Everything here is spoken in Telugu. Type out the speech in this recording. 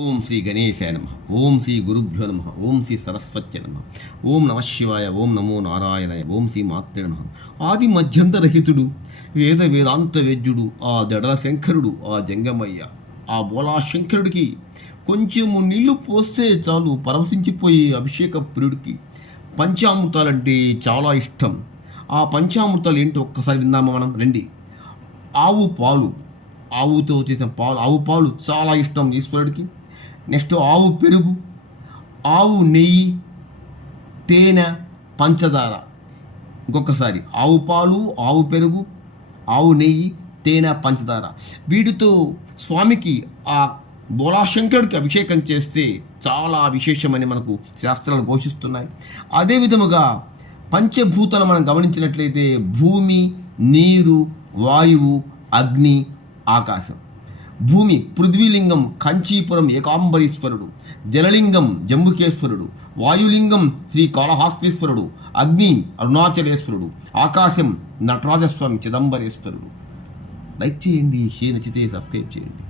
ఓం శ్రీ గణేశాయ నమ. ఓం శ్రీ గురుభ్యో నమ. ఓం శ్రీ సరస్వత్య నమ. ఓం నమ శివాయ. ఓం నమో నారాయణాయ. ఓం శ్రీ మాత్రే నమ. ఆది మధ్యంతరహితుడు వేద వేదాంత వేద్యుడు ఆ దడల శంకరుడు ఆ జంగమయ్య ఆ బోలా శంకరుడికి కొంచెము నీళ్ళు పోస్తే చాలు పరవశించిపోయే అభిషేక ప్రియుడికి పంచామృతాలంటే చాలా ఇష్టం. ఆ పంచామృతాలు ఏంటో ఒక్కసారి విందామా మనం? రండి. ఆవు పాలు. ఆవుతో చేసిన పాలు ఆవు పాలు చాలా ఇష్టం ఈశ్వరుడికి. నెక్స్ట్ ఆవు పెరుగు ఆవు నెయ్యి తేనె పంచదార. ఇంకొకసారి ఆవు పాలు ఆవు పెరుగు ఆవు నెయ్యి తేనె పంచదార. వీటితో స్వామికి ఆ బోలాశంకరుడికి అభిషేకం చేస్తే చాలా విశేషమని మనకు శాస్త్రాలు ఘోషిస్తున్నాయి అదే విధముగా పంచభూతాలు మనం గమనించినట్లయితే భూమి నీరు వాయువు అగ్ని ఆకాశం. భూమి పృథ్వీలింగం కంచీపురం ఏకాంబరీశ్వరుడు జలలింగం జంబుకేశ్వరుడు వాయులింగం శ్రీ కాళహాస్తీశ్వరుడు అగ్ని అరుణాచలేశ్వరుడు ఆకాశం నటరాజస్వామి చిదంబరేశ్వరుడు. లైక్ చేయండి షేర్ నచ్చితే సబ్స్క్రైబ్ చేయండి.